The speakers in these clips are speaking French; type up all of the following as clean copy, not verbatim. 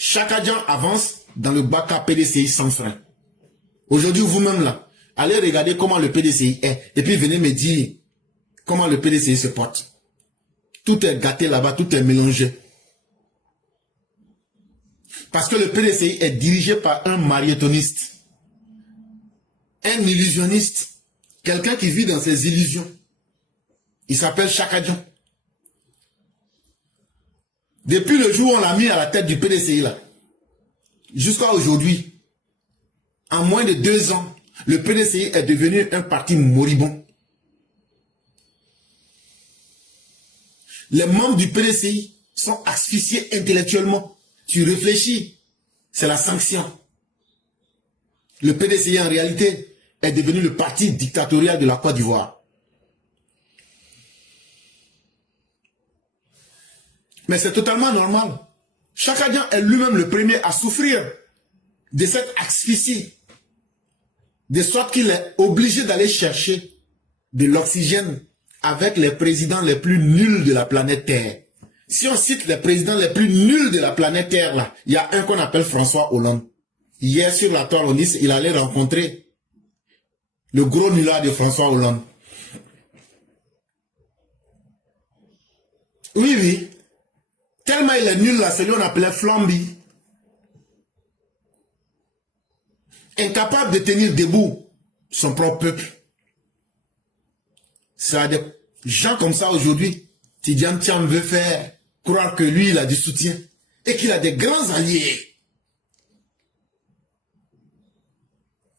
Chaka Dian avance dans le Baka PDCI sans frein. Aujourd'hui, vous-même là, allez regarder comment le PDCI est. Et puis venez me dire comment le PDCI se porte. Tout est gâté là-bas, tout est mélangé. Parce que le PDCI est dirigé par un marionnettiste, un illusionniste, quelqu'un qui vit dans ses illusions. Il s'appelle Chaka Dian. Depuis le jour où on l'a mis à la tête du PDCI là, jusqu'à aujourd'hui, en moins de 2 ans, le PDCI est devenu un parti moribond. Les membres du PDCI sont asphyxiés intellectuellement. Tu réfléchis, c'est la sanction. Le PDCI en réalité est devenu le parti dictatorial de la Côte d'Ivoire. Mais c'est totalement normal. Chaka Dian est lui-même le premier à souffrir de cette asphyxie. De sorte qu'il est obligé d'aller chercher de l'oxygène avec les présidents les plus nuls de la planète Terre. Si on cite les présidents les plus nuls de la planète Terre, là, il y a un qu'on appelle François Hollande. Hier sur la toile, on dit qu'il allait rencontrer le gros nulard de François Hollande. Oui, oui. Tellement il est nul là, celui qu'on appelait Flamby. Incapable de tenir debout son propre peuple. Ça a des gens comme ça aujourd'hui. Tidjane Thiam veut faire croire que lui, il a du soutien. Et qu'il a des grands alliés.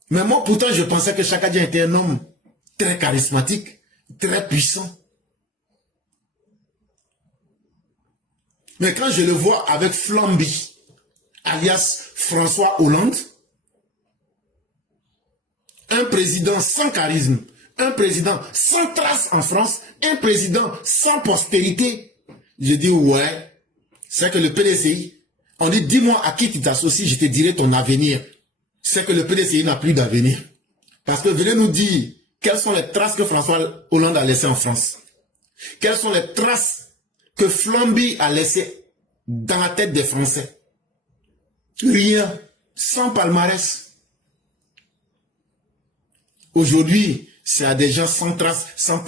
Mais moi, pourtant, je pensais que Chaka Dian était un homme très charismatique, très puissant. Mais quand je le vois avec Flamby, alias François Hollande, un président sans charisme, un président sans trace en France, un président sans postérité, je dis ouais, c'est que le PDCI, on dit dis-moi à qui tu t'associes, je te dirai ton avenir. C'est que le PDCI n'a plus d'avenir. Parce que venez nous dire quelles sont les traces que François Hollande a laissées en France. Quelles sont les traces que Flamby a laissées dans la tête des Français. Rien, sans palmarès. Aujourd'hui, c'est à des gens sans trace, sans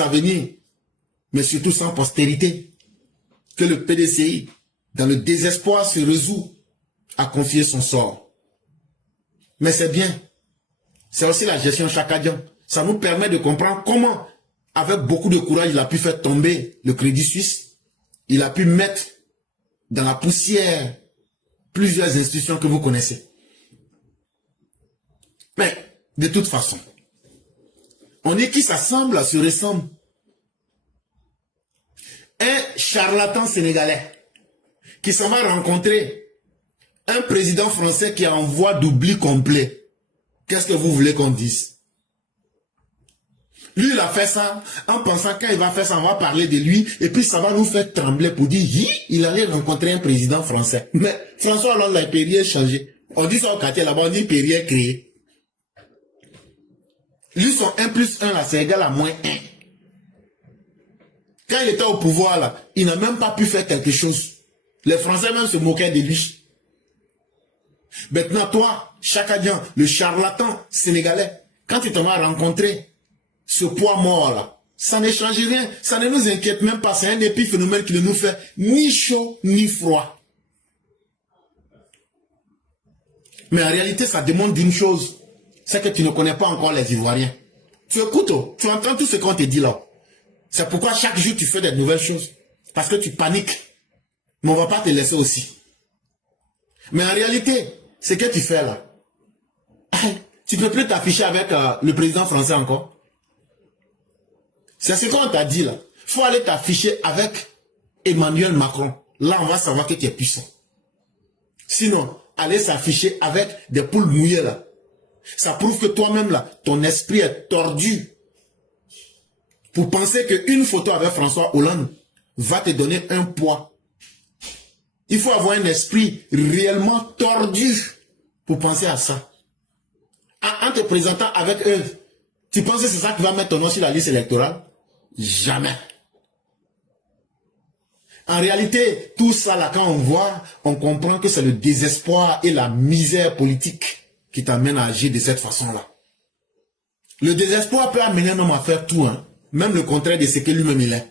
avenir, mais surtout sans postérité, que le PDCI, dans le désespoir, se résout à confier son sort. Mais c'est bien. C'est aussi la gestion Chaka Dian. Ça nous permet de comprendre comment, avec beaucoup de courage, il a pu faire tomber le Crédit Suisse. Il a pu mettre dans la poussière plusieurs institutions que vous connaissez. Mais, de toute façon, on dit qui s'assemble se ressemble. Un charlatan sénégalais qui s'en va rencontrer un président français qui est en voie d'oubli complet. Qu'est-ce que vous voulez qu'on dise? Lui, il a fait ça en pensant quand il va faire ça, on va parler de lui et puis ça va nous faire trembler pour dire il allait rencontrer un président français. Mais François Hollande, il ne peut rien changer. On dit ça au quartier là-bas, on dit il ne peut rien créer. Lui, son 1 plus 1 là, c'est égal à moins 1. Quand il était au pouvoir là, il n'a même pas pu faire quelque chose. Les Français même se moquaient de lui. Maintenant, toi, Chaka Dian, le charlatan sénégalais, quand tu t'en vas rencontrer ce poids mort là, ça ne change rien, ça ne nous inquiète même pas, c'est un épiphénomène qui ne nous fait ni chaud ni froid. Mais en réalité, ça demande d'une chose, c'est que tu ne connais pas encore les Ivoiriens. Tu écoutes, tu entends tout ce qu'on te dit là. C'est pourquoi chaque jour tu fais des nouvelles choses. Parce que tu paniques. Mais on ne va pas te laisser aussi. Mais en réalité, ce que tu fais là, tu ne peux plus t'afficher avec le président français encore. C'est ce qu'on t'a dit là. Il faut aller t'afficher avec Emmanuel Macron. Là, on va savoir que tu es puissant. Sinon, aller s'afficher avec des poules mouillées là. Ça prouve que toi-même là, ton esprit est tordu. Pour penser qu'une photo avec François Hollande va te donner un poids. Il faut avoir un esprit réellement tordu pour penser à ça. En te présentant avec eux, tu penses que c'est ça qui va mettre ton nom sur la liste électorale? Jamais. En réalité, tout ça là, quand on voit, on comprend que c'est le désespoir et la misère politique qui t'amènent à agir de cette façon-là. Le désespoir peut amener un homme à faire tout, hein, même le contraire de ce que lui-même il est.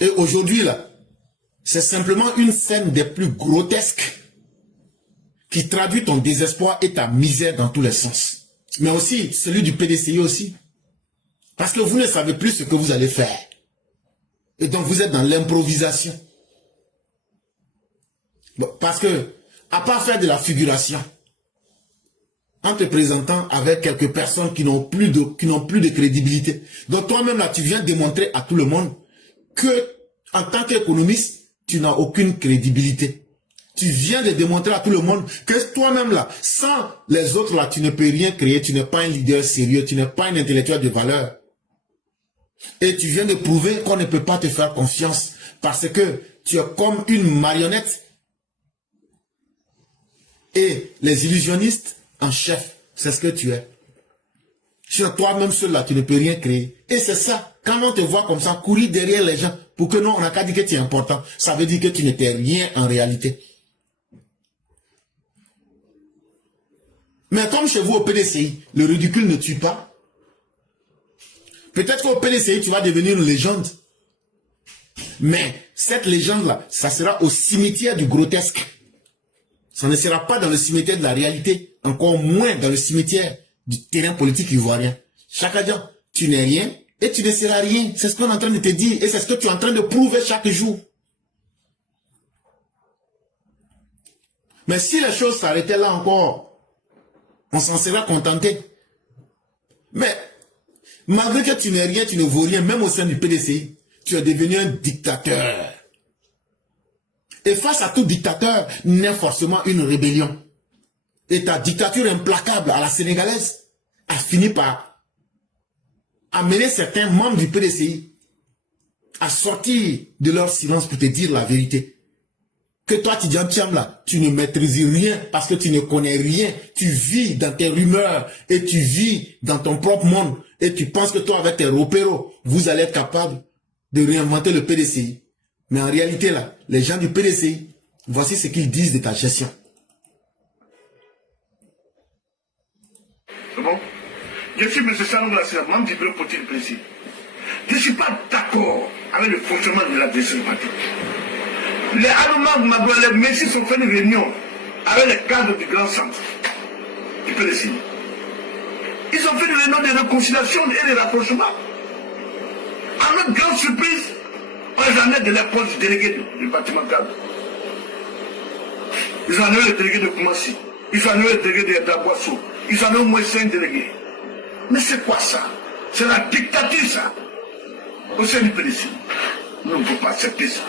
Et aujourd'hui, là, c'est simplement une scène des plus grotesques qui traduit ton désespoir et ta misère dans tous les sens. Mais aussi, celui du PDCI aussi. Parce que vous ne savez plus ce que vous allez faire. Et donc, vous êtes dans l'improvisation. Bon, parce que, à part faire de la figuration, en te présentant avec quelques personnes qui n'ont plus de crédibilité. Donc, toi-même, là, tu viens démontrer à tout le monde que, en tant qu'économiste, tu n'as aucune crédibilité. Tu viens de démontrer à tout le monde que toi-même, là, sans les autres, là, tu ne peux rien créer. Tu n'es pas un leader sérieux. Tu n'es pas un intellectuel de valeur. Et tu viens de prouver qu'on ne peut pas te faire confiance parce que tu es comme une marionnette. Et les illusionnistes en chef, c'est ce que tu es. Sur toi-même seul là, tu ne peux rien créer. Et c'est ça, quand on te voit comme ça, courir derrière les gens, pour que non, on n'a qu'à dire que tu es important, ça veut dire que tu n'étais rien en réalité. Mais comme chez vous au PDCI, le ridicule ne tue pas. Peut-être qu'au PDCI, tu vas devenir une légende. Mais cette légende-là, ça sera au cimetière du grotesque. Ça ne sera pas dans le cimetière de la réalité. Encore moins dans le cimetière du terrain politique ivoirien. Chaka Dia, tu n'es rien et tu ne seras rien. C'est ce qu'on est en train de te dire. Et c'est ce que tu es en train de prouver chaque jour. Mais si les choses s'arrêtaient là encore, on s'en serait contenté. Mais malgré que tu n'es rien, tu ne vaux rien, même au sein du PDCI, tu es devenu un dictateur. Et face à tout dictateur, naît forcément une rébellion. Et ta dictature implacable à la sénégalaise a fini par amener certains membres du PDCI à sortir de leur silence pour te dire la vérité. Que toi, Tidjane Thiam, là, tu ne maîtrises rien parce que tu ne connais rien. Tu vis dans tes rumeurs et tu vis dans ton propre monde. Et tu penses que toi, avec tes repéros, vous allez être capable de réinventer le PDCI. Mais en réalité, là, les gens du PDCI, voici ce qu'ils disent de ta gestion. C'est bon? Je suis M. Salon de la Sénat, membre du bureau politique du PDCI. Je ne suis pas d'accord avec le fonctionnement de la gestion parti. Les Anoumang, les Messi sont fait une réunion avec les cadres du grand centre du PDCI. Ils ont fait une réunion de réconciliation et de rapprochement. À notre grande surprise, on les amène de la poste du délégué du bâtiment cadre. Ils ont amené le délégué de Koumassi. Ils ont amené le délégué d'Aboissou. Ils ont amené au moins 5 délégués. Mais c'est quoi ça? C'est la dictature, ça. Au sein du PDCI. Nous ne pouvons pas accepter ça.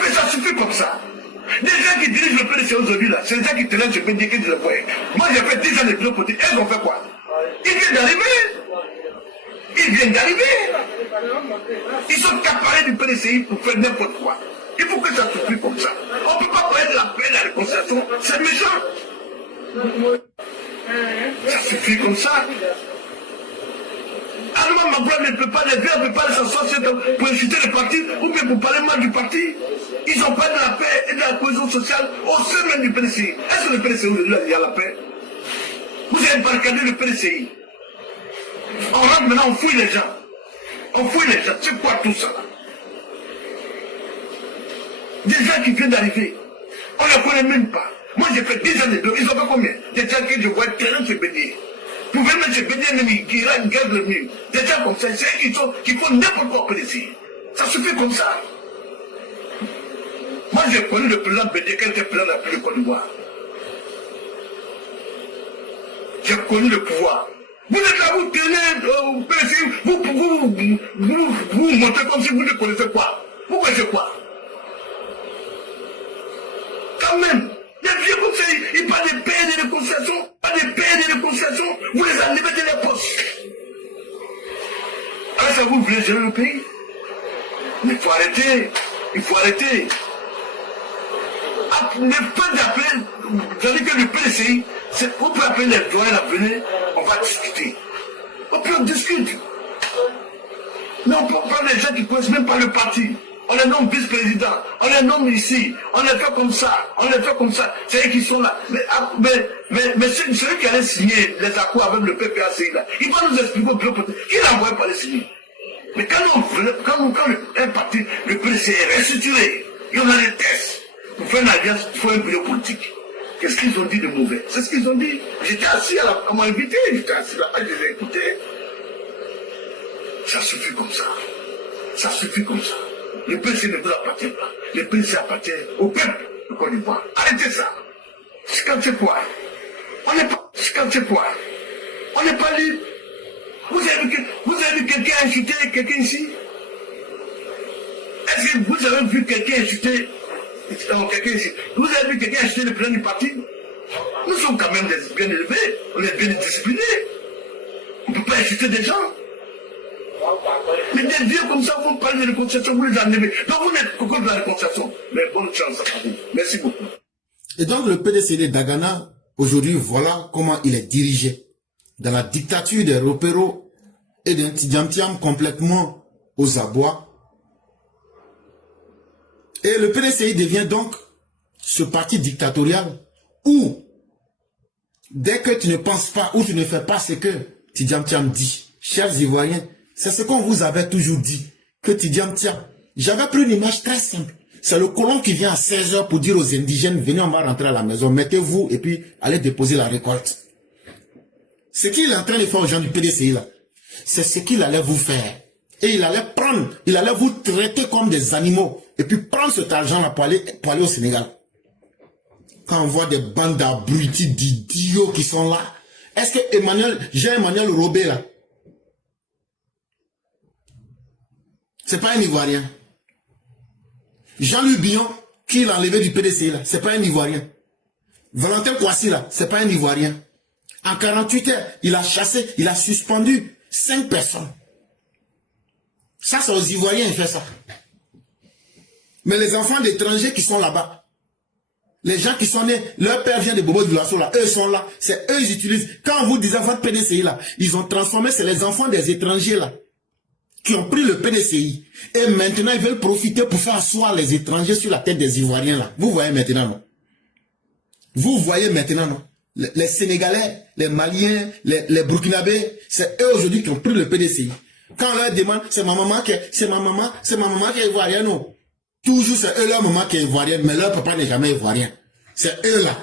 Mais ça suffit comme ça. Les gens qui dirigent le PDCI aujourd'hui, là, c'est les gens qui tenaient ce PDCI qui disent le poing. Moi, j'ai fait 10 ans de bureau politique. Elles ont fait quoi? Ils viennent d'arriver. Ils viennent d'arriver. Ils sont caparés du PDCI pour faire n'importe quoi. Il faut que ça suffise comme ça. On ne peut pas parler de la paix et de la réconciliation. C'est méchant. Ça suffit comme ça. Allemand Magloire ne peut pas les faire, ne peut pas les associer pour inciter le parti ou bien pour parler mal du parti. Ils ont parlé de la paix et de la cohésion sociale au sein même du PDCI. Est-ce que le PDCI, il y a la paix? Vous avez barricadé le PDCI. On rentre maintenant, on fouille les gens. On fouille les gens. C'est quoi tout ça là? Des gens qui viennent d'arriver. On ne les connaît même pas. Moi j'ai fait 10 ans de bureau. Ils ont fait combien? Des gens que je vois tellement se baigner. Vous pouvez mettre se baigner même qui regardent le mur. Des gens comme ça, c'est eux qui font n'importe quoi au PDCI. Ça se fait comme ça. Moi j'ai connu le président Bédié, qui était président de la République de Côte d'Ivoire. J'ai connu le pouvoir. Vous êtes là, vous tenez au PDCI, vous montrez comme si vous ne connaissez pas. Vous connaissez quoi? Quand même, les vieux comme ça, ils parlent de paix et de réconciliation, pas de paix et de réconciliation, vous les enlevez de les postes. Alors ça vous voulez gérer le pays? Mais il faut arrêter, il faut arrêter. Ne pas d'appeler, vous avez que le PDCI, on peut appeler les doyens à venir, on va discuter. On peut en discuter. Mais on peut prendre les gens qui ne connaissent même pas le parti. On les nomme vice-président, on les nomme ici, on les fait comme ça, c'est eux qui sont là. Mais celui qui allait signer les accords avec le PPACI là, il va nous expliquer au bureau politique, qui l'a envoyé pas les signer. Mais quand un parti, le PDC est restructuré, il y en a des tests, pour faire une alliance, il faut un bureau politique. Qu'est-ce qu'ils ont dit de mauvais? C'est ce qu'ils ont dit. J'étais assis à mon invité, j'étais assis là-bas, je les ai écoutés. Ça suffit comme ça. Ça suffit comme ça. Le PDC ne vous appartient pas. Le PDC appartient au peuple de Côte d'Ivoire. Arrêtez ça. C'est quoi? On n'est pas. C'est quoi? On n'est pas libre. Vous avez vu quelqu'un insulter quelqu'un ici? Est-ce que vous avez vu quelqu'un insulter quelqu'un ici? Vous avez vu quelqu'un insulter le président du parti? Nous sommes quand même bien élevés. On est bien disciplinés. On ne peut pas insulter des gens. Mais des vieux comme ça, vous parlez de réconciliation, vous les enlevez. Donc vous n'êtes qu'au de la réconciliation. Mais bonne chance à vous. Merci beaucoup. Et donc le PDCD d'Agana, aujourd'hui, voilà comment il est dirigé. Dans la dictature des Ropero et d'un Tidjamtiam complètement aux abois. Et le PDCI devient donc ce parti dictatorial où, dès que tu ne penses pas ou tu ne fais pas ce que Tidjamtiam dit, chers Ivoiriens, c'est ce qu'on vous avait toujours dit, que Tidjamtiam, j'avais pris une image très simple. C'est le colon qui vient à 16 h pour dire aux indigènes, venez, on va rentrer à la maison, mettez-vous et puis allez déposer la récolte. Ce qu'il est en train de faire aux gens du PDCI là, c'est ce qu'il allait vous faire. Et il allait vous traiter comme des animaux. Et puis prendre cet argent-là pour aller au Sénégal. Quand on voit des bandes d'abrutis, d'idiots qui sont là, est-ce que Jean-Emmanuel Robé là, c'est pas un Ivoirien? Jean-Louis Billon, qui l'a enlevé du PDCI là, c'est pas un Ivoirien. Valentin Kouassi là, c'est pas un Ivoirien. En 48 heures, il a chassé, il a suspendu 5 personnes. Ça, c'est aux Ivoiriens qui fait ça. Mais les enfants d'étrangers qui sont là-bas, les gens qui sont nés, leur père vient de Bobo Dioulasso là, eux sont là, c'est eux ils utilisent. Quand vous dites enfants de PDCI là, ils ont transformé, c'est les enfants des étrangers là, qui ont pris le PDCI. Et maintenant, ils veulent profiter pour faire asseoir les étrangers sur la tête des Ivoiriens là. Vous voyez maintenant, non? Vous voyez maintenant, non? Les Sénégalais, les Maliens, les Burkinabés, c'est eux aujourd'hui qui ont pris le PDCI. Quand on leur demande, c'est ma maman qui est ivoirienne, non. Toujours c'est eux leur maman qui est ivoirienne, mais leur papa n'est jamais ivoirien. C'est eux là.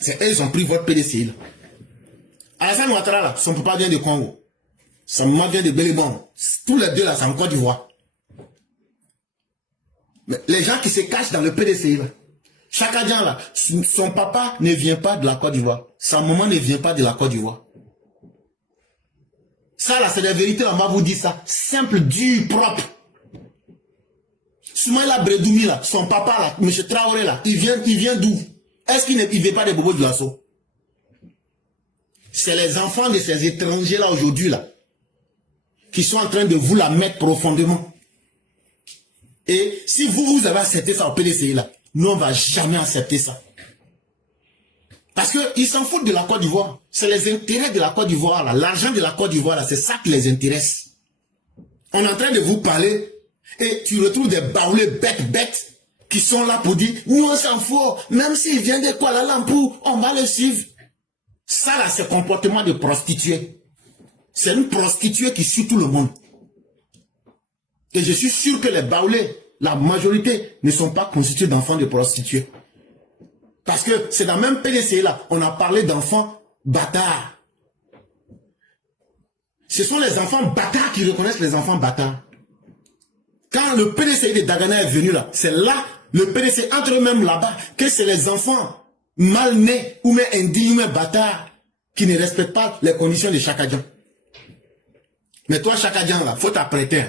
C'est eux, ils ont pris votre PDCI là. Alassane Ouattara là, son papa vient de Congo. Sa maman vient de Bélébon. Tous les deux là, c'est en Côte d'Ivoire. Mais les gens qui se cachent dans le PDCI là, Chaka Dian là, son papa ne vient pas de la Côte d'Ivoire. Sa maman ne vient pas de la Côte d'Ivoire. Ça là, c'est la vérité, on va vous dire ça. Simple, dur, propre. Soumaïla Bredoumi là, son papa là, M. Traoré là, il vient d'où? Est-ce qu'il ne vient pas de Bobo Dioulasso? C'est les enfants de ces étrangers là aujourd'hui là, qui sont en train de vous la mettre profondément. Et si vous avez accepté ça au PDCI là, nous on ne va jamais accepter ça. Parce qu'ils s'en foutent de la Côte d'Ivoire. C'est les intérêts de la Côte d'Ivoire là, l'argent de la Côte d'Ivoire là, c'est ça qui les intéresse. On est en train de vous parler et tu retrouves des baoulés bêtes qui sont là pour dire, nous on s'en fout, même s'il vient de Kuala Lumpur, on va le suivre. Ça là, c'est comportement de prostituée. C'est une prostituée qui suit tout le monde. Et je suis sûr que les baoulés, la majorité, ne sont pas constitués d'enfants de prostituées. Parce que c'est dans le même PDCI là, on a parlé d'enfants bâtards. Ce sont les enfants bâtards qui reconnaissent les enfants bâtards. Quand le PDCI de Dagana est venu là, c'est là, le PDCI entre eux-mêmes là-bas, que c'est les enfants mal nés ou même indignes ou même bâtards qui ne respectent pas les conditions de Chaka Dian. Mais toi, Chaka Dian là, faut t'apprêter.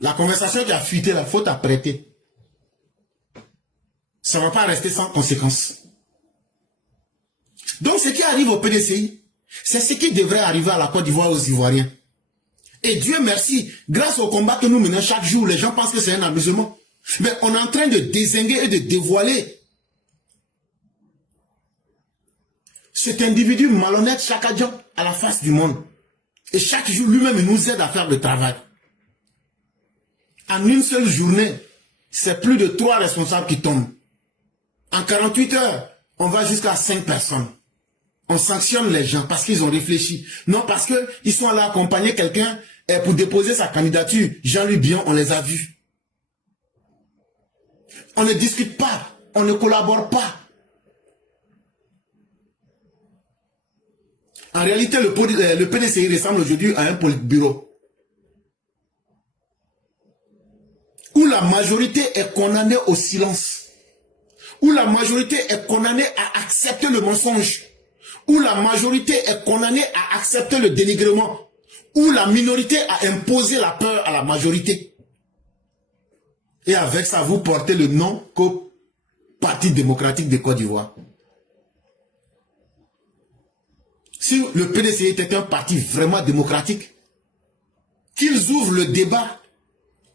La conversation qui a fuité là, faut t'apprêter. Ça ne va pas rester sans conséquence. Donc ce qui arrive au PDCI, c'est ce qui devrait arriver à la Côte d'Ivoire aux Ivoiriens. Et Dieu merci, grâce au combat que nous menons chaque jour, les gens pensent que c'est un amusement. Mais on est en train de dézinguer et de dévoiler cet individu malhonnête, Chaka Dian, à la face du monde. Et chaque jour, lui-même, il nous aide à faire le travail. En une seule journée, c'est plus de 3 responsables qui tombent. En 48 heures, on va jusqu'à 5 personnes. On sanctionne les gens parce qu'ils ont réfléchi. Non, parce qu'ils sont allés accompagner quelqu'un pour déposer sa candidature. Jean-Louis Bion, on les a vus. On ne discute pas. On ne collabore pas. En réalité, le PDCI ressemble aujourd'hui à un politburo. Où la majorité est condamnée au silence. Où la majorité est condamnée à accepter le mensonge. Où la majorité est condamnée à accepter le dénigrement. Où la minorité a imposé la peur à la majorité. Et avec ça, vous portez le nom qu'au Parti démocratique de Côte d'Ivoire. Si le PDCI était un parti vraiment démocratique, qu'ils ouvrent le débat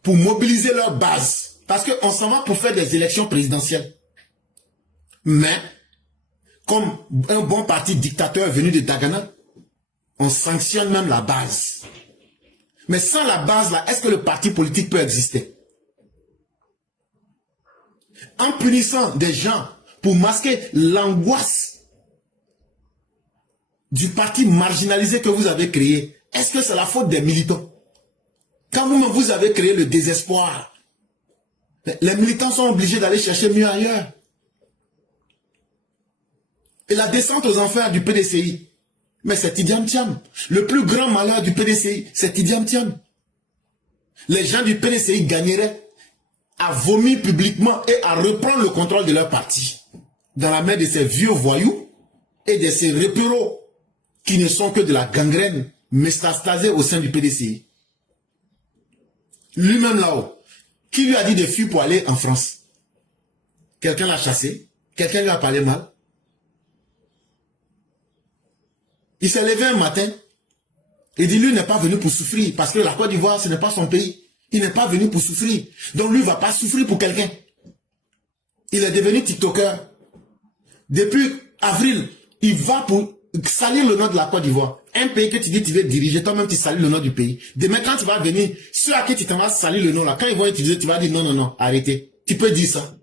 pour mobiliser leur base. Parce qu'on s'en va pour faire des élections présidentielles. Mais, comme un bon parti dictateur venu de Dagana, on sanctionne même la base. Mais sans la base là, est-ce que le parti politique peut exister? En punissant des gens pour masquer l'angoisse du parti marginalisé que vous avez créé, est-ce que c'est la faute des militants? Quand vous avez créé le désespoir, les militants sont obligés d'aller chercher mieux ailleurs. Et la descente aux enfers du PDCI, mais c'est Idi Amtiam. Le plus grand malheur du PDCI, c'est Idi Amtiam. Les gens du PDCI gagneraient à vomir publiquement et à reprendre le contrôle de leur parti dans la main de ces vieux voyous et de ces repéros qui ne sont que de la gangrène métastasée au sein du PDCI. Lui-même là-haut, qui lui a dit de fuir pour aller en France? Quelqu'un l'a chassé? Quelqu'un lui a parlé mal? Il s'est levé un matin et dit lui n'est pas venu pour souffrir parce que la Côte d'Ivoire ce n'est pas son pays. Il n'est pas venu pour souffrir. Donc lui ne va pas souffrir pour quelqu'un. Il est devenu TikToker. Depuis avril, il va pour salir le nom de la Côte d'Ivoire. Un pays que tu dis tu veux diriger, toi-même tu salis le nom du pays. Demain quand tu vas venir, ceux à qui tu t'en vas salir le nom là, quand ils vont utiliser, tu vas dire non, non, non, arrêtez. Tu peux dire ça.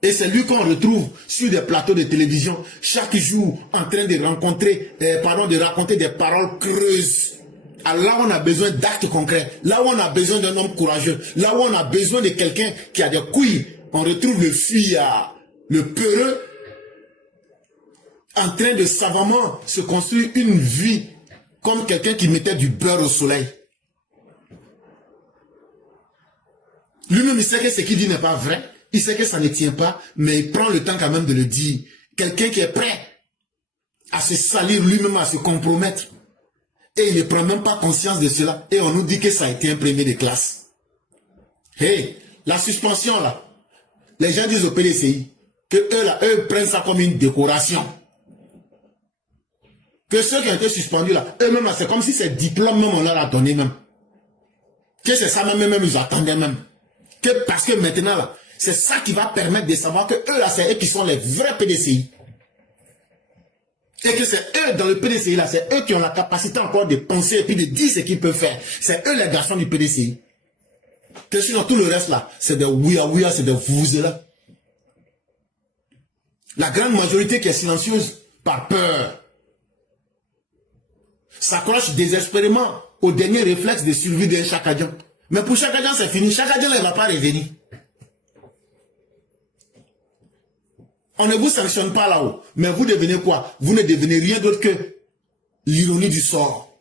Et c'est lui qu'on retrouve sur des plateaux de télévision chaque jour en train de rencontrer, de raconter des paroles creuses. Alors là où on a besoin d'actes concrets, là où on a besoin d'un homme courageux, là où on a besoin de quelqu'un qui a des couilles, on retrouve le fuyard, le peureux, en train de savamment se construire une vie comme quelqu'un qui mettait du beurre au soleil. Lui-même, il sait que ce qu'il dit n'est pas vrai. Il sait que ça ne tient pas, mais il prend le temps quand même de le dire. Quelqu'un qui est prêt à se salir lui-même, à se compromettre. Et il ne prend même pas conscience de cela. Et on nous dit que ça a été un premier de classe. Hey, la suspension là, les gens disent au PDCI que eux là, eux prennent ça comme une décoration. Que ceux qui ont été suspendus là, eux-mêmes là, c'est comme si ces diplômes même on leur a donné même. Que c'est ça même ils attendaient même. Que parce que maintenant là, c'est ça qui va permettre de savoir que eux là, c'est eux qui sont les vrais PDCI. Et que c'est eux dans le PDCI là, c'est eux qui ont la capacité encore de penser et puis de dire ce qu'ils peuvent faire. C'est eux les garçons du PDCI. Que sinon tout le reste là, c'est des ouïa, c'est des vouzela. La grande majorité qui est silencieuse par peur s'accroche désespérément au dernier réflexe de survie d'un Chakadjan. Mais pour Chakadjan c'est fini, Chakadjan ne va pas revenir. On ne vous sanctionne pas là-haut. Mais vous devenez quoi? Vous ne devenez rien d'autre que l'ironie du sort.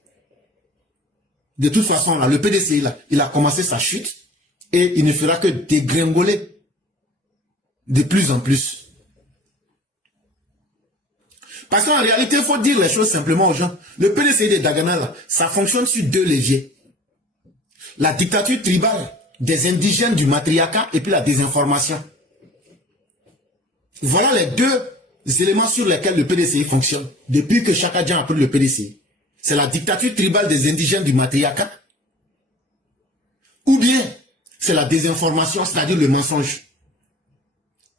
De toute façon, là, le PDCI, là, il a commencé sa chute et il ne fera que dégringoler de plus en plus. Parce qu'en réalité, il faut dire les choses simplement aux gens. Le PDCI de Dagana, là, ça fonctionne sur deux leviers. La dictature tribale des indigènes du matriarcat et puis la désinformation. Voilà les deux éléments sur lesquels le PDCI fonctionne depuis que Chakadjan a pris le PDCI. C'est la dictature tribale des indigènes du matriarcat ou bien c'est la désinformation, c'est-à-dire le mensonge.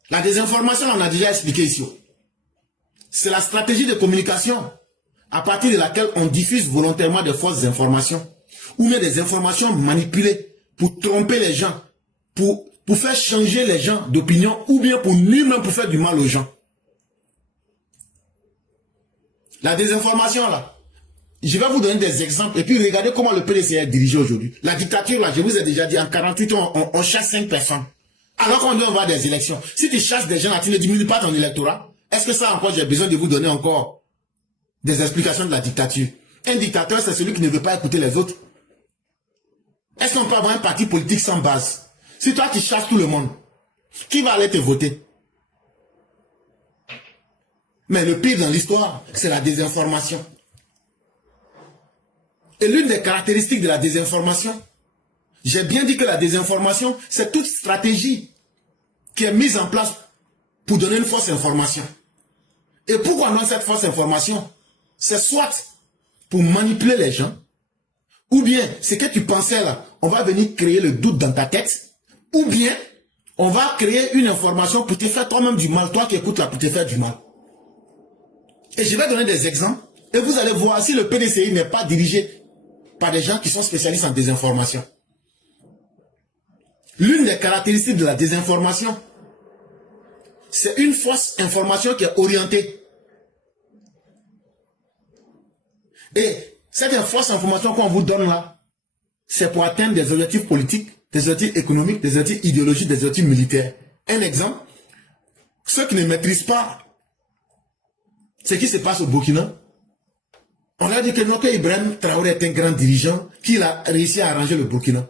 La désinformation, on a déjà expliqué ici. C'est la stratégie de communication à partir de laquelle on diffuse volontairement des fausses informations ou bien des informations manipulées pour tromper les gens, pour faire changer les gens d'opinion, ou bien pour lui-même pour faire du mal aux gens. La désinformation là, je vais vous donner des exemples et puis regardez comment le PDC est dirigé aujourd'hui. La dictature là, je vous ai déjà dit, en 48 ans, on chasse 5 personnes. Alors qu'on doit avoir des élections. Si tu chasses des gens là, tu ne diminues pas ton électorat. Est-ce que ça encore, j'ai besoin de vous donner encore des explications de la dictature? Un dictateur, c'est celui qui ne veut pas écouter les autres. Est-ce qu'on peut avoir un parti politique sans base? Si toi tu chasses tout le monde, qui va aller te voter? Mais le pire dans l'histoire, c'est la désinformation. Et l'une des caractéristiques de la désinformation, j'ai bien dit que la désinformation, c'est toute stratégie qui est mise en place pour donner une fausse information. Et pourquoi on a cette fausse information? C'est soit pour manipuler les gens, ou bien ce que tu pensais là, on va venir créer le doute dans ta tête, ou bien on va créer une information pour te faire toi-même du mal, toi qui écoutes là, pour te faire du mal. Et je vais donner des exemples, et vous allez voir si le PDCI n'est pas dirigé par des gens qui sont spécialistes en désinformation. L'une des caractéristiques de la désinformation, c'est une fausse information qui est orientée. Et cette fausse information qu'on vous donne là, c'est pour atteindre des objectifs politiques, des objectifs économiques, des objectifs idéologiques, des objectifs militaires. Un exemple, ceux qui ne maîtrisent pas ce qui se passe au Burkina, on a dit que notre Ibrahim Traoré est un grand dirigeant, qu'il a réussi à arranger le Burkina.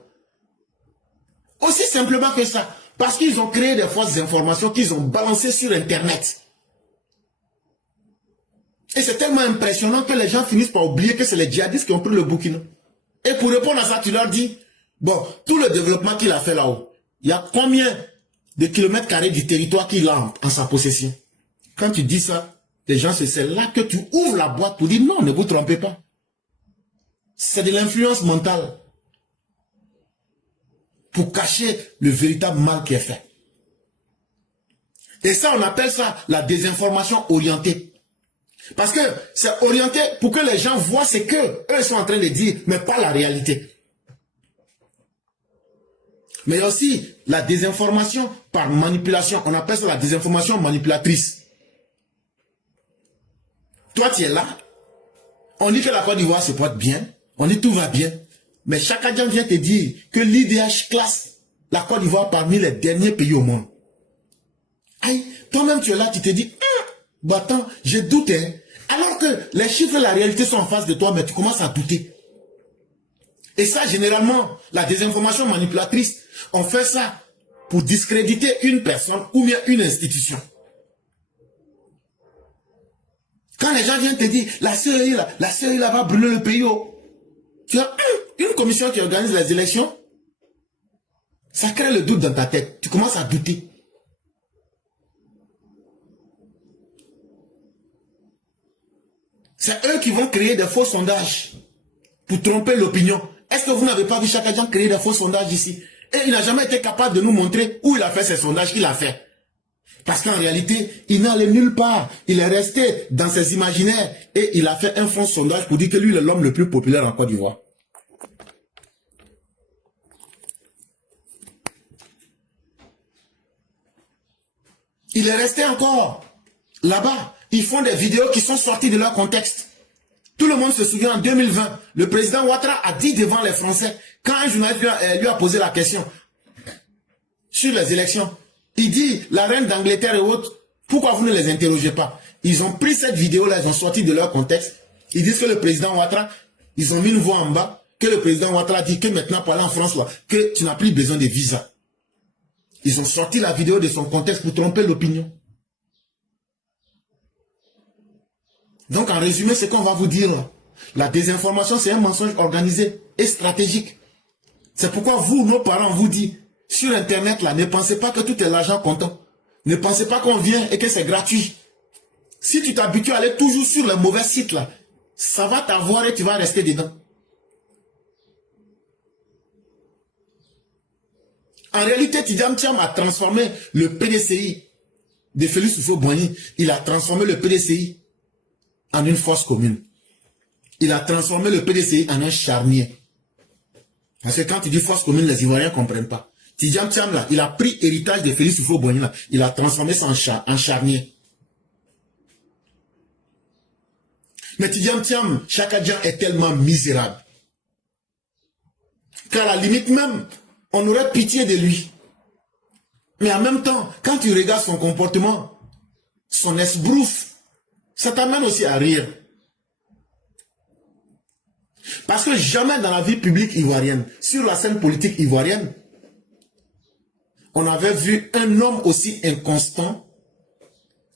Aussi simplement que ça, parce qu'ils ont créé des fausses informations qu'ils ont balancées sur Internet. Et c'est tellement impressionnant que les gens finissent par oublier que c'est les djihadistes qui ont pris le Burkina. Et pour répondre à ça, tu leur dis, bon, tout le développement qu'il a fait là-haut, il y a combien de kilomètres carrés du territoire qu'il a en sa possession? Quand tu dis ça, les gens, c'est là que tu ouvres la boîte pour dire non, ne vous trompez pas. C'est de l'influence mentale pour cacher le véritable mal qui est fait. Et ça, on appelle ça la désinformation orientée. Parce que c'est orienté pour que les gens voient ce que eux sont en train de dire, mais pas la réalité. Mais il y a aussi la désinformation par manipulation. On appelle ça la désinformation manipulatrice. Toi, tu es là. On dit que la Côte d'Ivoire se porte bien. On dit tout va bien. Mais chaque agent vient te dire que l'IDH classe la Côte d'Ivoire parmi les derniers pays au monde. Aïe, toi-même tu es là, tu te dis, bah attends, je doute, hein. Alors que les chiffres et la réalité sont en face de toi, mais tu commences à douter. Et ça, généralement, la désinformation manipulatrice, on fait ça pour discréditer une personne ou bien une institution. Quand les gens viennent te dire, la CEI là va brûler le pays, tu as une commission qui organise les élections, ça crée le doute dans ta tête. Tu commences à douter. C'est eux qui vont créer des faux sondages pour tromper l'opinion. Est-ce que vous n'avez pas vu chaque agent créer des faux sondages ici? Et il n'a jamais été capable de nous montrer où il a fait ces sondages qu'il a fait. Parce qu'en réalité, il n'est allé nulle part. Il est resté dans ses imaginaires et il a fait un faux sondage pour dire que lui, il est l'homme le plus populaire en Côte d'Ivoire. Il est resté encore là-bas. Ils font des vidéos qui sont sorties de leur contexte. Tout le monde se souvient en 2020, le président Ouattara a dit devant les Français, quand un journaliste lui a posé la question sur les élections, il dit, la reine d'Angleterre et autres, pourquoi vous ne les interrogez pas? Ils ont pris cette vidéo-là, ils ont sorti de leur contexte. Ils disent que le président Ouattara, ils ont mis une voix en bas, que le président Ouattara dit que maintenant, pour aller en France, que tu n'as plus besoin de visa. Ils ont sorti la vidéo de son contexte pour tromper l'opinion. Donc, en résumé, ce qu'on va vous dire, la désinformation, c'est un mensonge organisé et stratégique. C'est pourquoi vous, nos parents, vous dit sur Internet, là, ne pensez pas que tout est l'argent comptant. Ne pensez pas qu'on vient et que c'est gratuit. Si tu t'habitues à aller toujours sur le mauvais site, là, ça va t'avoir et tu vas rester dedans. En réalité, Tidjam Thiam a transformé le PDCI de Félix Houphouët-Boigny. Il a transformé le PDCI en une force commune. Il a transformé le PDCI en un charnier. Parce que quand tu dis force commune, les Ivoiriens ne comprennent pas. Tidjam Thiam, là, il a pris héritage de Félix Houphouët-Boigny, là. Il a transformé ça en charnier. Mais Tidjam Thiam, Chaka Dia est tellement misérable qu'à la limite même, on aurait pitié de lui. Mais en même temps, quand tu regardes son comportement, son esbrouf, ça t'amène aussi à rire. Parce que jamais dans la vie publique ivoirienne, sur la scène politique ivoirienne, on avait vu un homme aussi inconstant.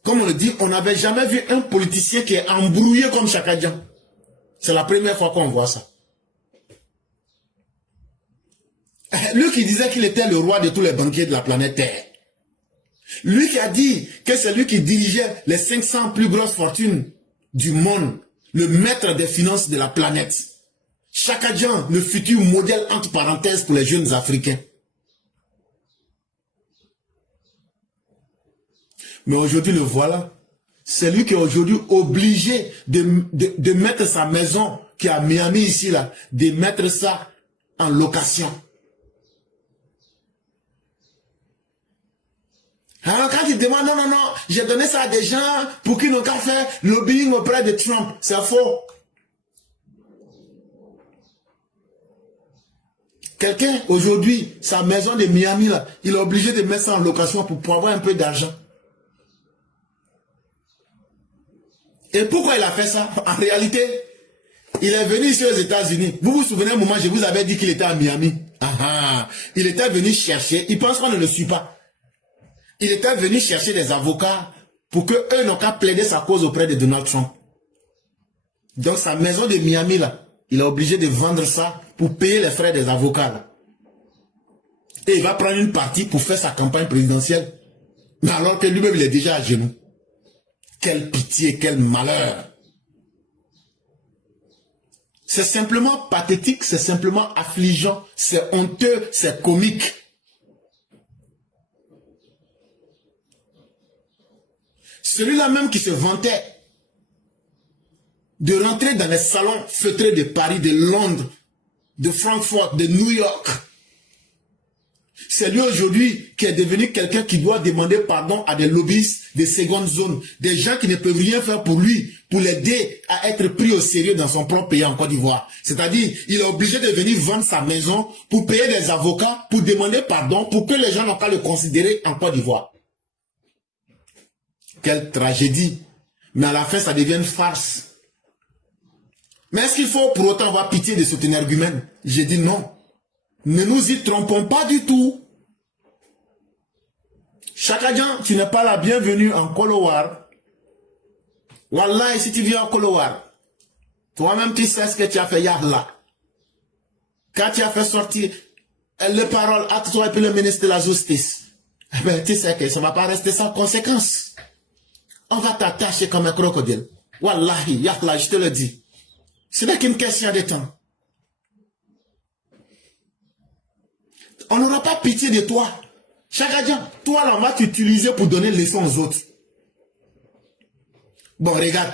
Comme on le dit, on n'avait jamais vu un politicien qui est embrouillé comme Chaka Dia. C'est la première fois qu'on voit ça. Lui qui disait qu'il était le roi de tous les banquiers de la planète Terre. Lui qui a dit que c'est lui qui dirigeait les 500 plus grosses fortunes du monde. Le maître des finances de la planète. Chaka Dia, le futur modèle entre parenthèses pour les jeunes Africains. Mais aujourd'hui, le voilà. C'est lui qui est aujourd'hui obligé de mettre sa maison qui est à Miami ici, là, de mettre ça en location. Alors quand il demande, non, j'ai donné ça à des gens pour qu'ils n'ont qu'à faire lobbying auprès de Trump, c'est faux. Quelqu'un, aujourd'hui, sa maison de Miami, là, il est obligé de mettre ça en location pour avoir un peu d'argent. Et pourquoi il a fait ça? En réalité, il est venu ici aux États-Unis. Vous vous souvenez un moment, je vous avais dit qu'il était à Miami. Il était venu chercher, il pense qu'on ne le suit pas. Il était venu chercher des avocats pour qu'eux n'ont qu'à plaider sa cause auprès de Donald Trump. Donc sa maison de Miami, là, il est obligé de vendre ça pour payer les frais des avocats. Là. Et il va prendre une partie pour faire sa campagne présidentielle. Mais alors que lui-même, il est déjà à genoux. Quelle pitié, quel malheur. C'est simplement pathétique, c'est simplement affligeant, c'est honteux, c'est comique. Celui-là même qui se vantait de rentrer dans les salons feutrés de Paris, de Londres, de Francfort, de New York. C'est lui aujourd'hui qui est devenu quelqu'un qui doit demander pardon à des lobbyistes de seconde zone, des gens qui ne peuvent rien faire pour lui, pour l'aider à être pris au sérieux dans son propre pays en Côte d'Ivoire. C'est-à-dire, il est obligé de venir vendre sa maison pour payer des avocats, pour demander pardon, pour que les gens n'ont qu'à le considérer en Côte d'Ivoire. Quelle tragédie. Mais à la fin, ça devient une farce. Mais est-ce qu'il faut pour autant avoir pitié de cet énergumène? J'ai dit non. Ne nous y trompons pas du tout. Chaka Dia, tu n'es pas la bienvenue en Kolowar. Wallah, et si tu viens en Kolowar, toi-même tu sais ce que tu as fait hier là. Quand tu as fait sortir les paroles à toi et puis le ministre de la Justice, eh ben, tu sais que ça ne va pas rester sans conséquence. On va t'attacher comme un crocodile. Wallahi, yahla, je te le dis. Ce n'est qu'une question de temps. On n'aura pas pitié de toi. Chaka Dia, toi là, on va t'utiliser pour donner leçon aux autres. Bon, regarde,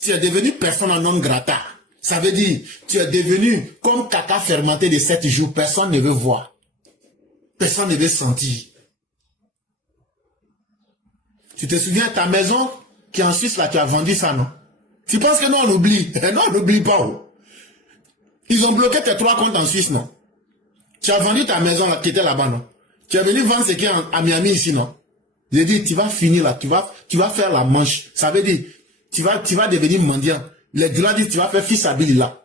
tu es devenu persona non grata. Ça veut dire, tu es devenu comme caca fermenté de 7 jours. Personne ne veut voir. Personne ne veut sentir. Tu te souviens de ta maison qui est en Suisse, là, tu as vendu ça, non? Tu penses que non, on oublie? Non, on n'oublie pas. Oh. Ils ont bloqué tes 3 comptes en Suisse, non? Tu as vendu ta maison là, qui était là-bas, non? Tu es venu vendre ce qui est à Miami ici, non? J'ai dit, tu vas finir là, tu vas faire la manche. Ça veut dire, tu vas devenir mendiant. Les gars disent, tu vas faire fils habile là.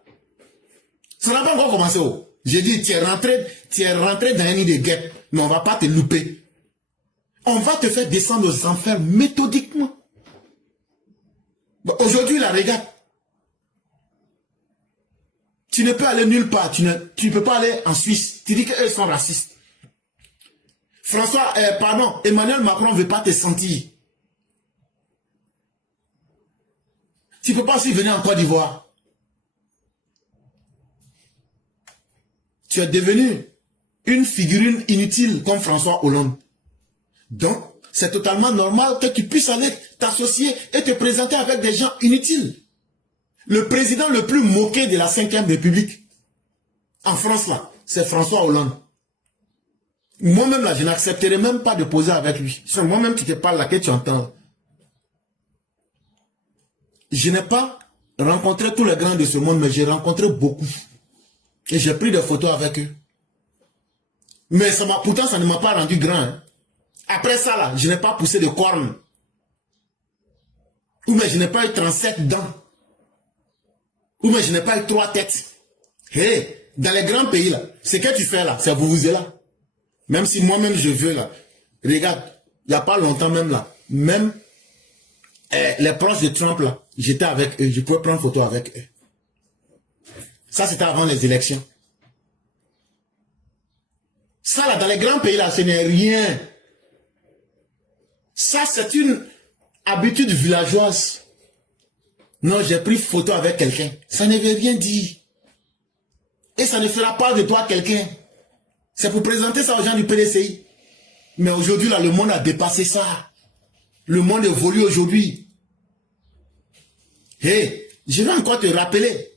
Ça n'a pas encore commencé, oh. J'ai dit, tu es rentré dans un nid de guêpes, mais on ne va pas te louper. On va te faire descendre aux enfers méthodiquement. Bon, aujourd'hui, là, regarde. Tu ne peux aller nulle part. Tu ne peux pas aller en Suisse. Tu dis qu'eux sont racistes. Emmanuel Macron ne veut pas te sentir. Tu ne peux pas aussi venir en Côte d'Ivoire. Tu es devenu une figurine inutile comme François Hollande. Donc, c'est totalement normal que tu puisses aller t'associer et te présenter avec des gens inutiles. Le président le plus moqué de la 5e République, en France là, c'est François Hollande. Moi-même, là, je n'accepterai même pas de poser avec lui. C'est moi-même qui te parle là, que tu entends. Je n'ai pas rencontré tous les grands de ce monde, mais j'ai rencontré beaucoup. Et j'ai pris des photos avec eux. Mais pourtant, ça ne m'a pas rendu grand. Hein. Après ça, là, je n'ai pas poussé de cornes. Ou mais je n'ai pas eu 37 dents. Ou mais je n'ai pas eu 3 têtes. Hé, dans les grands pays, là, ce que tu fais là, c'est vous là. Même si moi-même je veux là. Regarde, il n'y a pas longtemps même là. Même les proches de Trump là, j'étais avec eux, je pouvais prendre photo avec eux. Ça c'était avant les élections. Ça là, dans les grands pays là, ce n'est rien. Ça c'est une habitude villageoise. Non, j'ai pris photo avec quelqu'un. Ça ne veut rien dire. Et ça ne fera pas de toi quelqu'un. C'est pour présenter ça aux gens du PDCI. Mais aujourd'hui, là, le monde a dépassé ça. Le monde évolue aujourd'hui. Hé, je vais encore te rappeler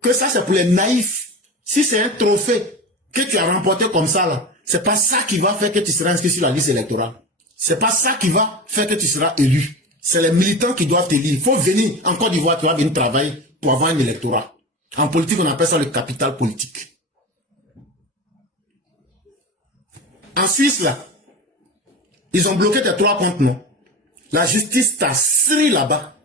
que ça, c'est pour les naïfs. Si c'est un trophée que tu as remporté comme ça, là, c'est pas ça qui va faire que tu seras inscrit sur la liste électorale. C'est pas ça qui va faire que tu seras élu. C'est les militants qui doivent t'élire. Il faut venir en Côte d'Ivoire, tu vas venir travailler pour avoir un électorat. En politique, on appelle ça le capital politique. En Suisse, là, ils ont bloqué tes 3 comptes, non? La justice t'a serré là-bas.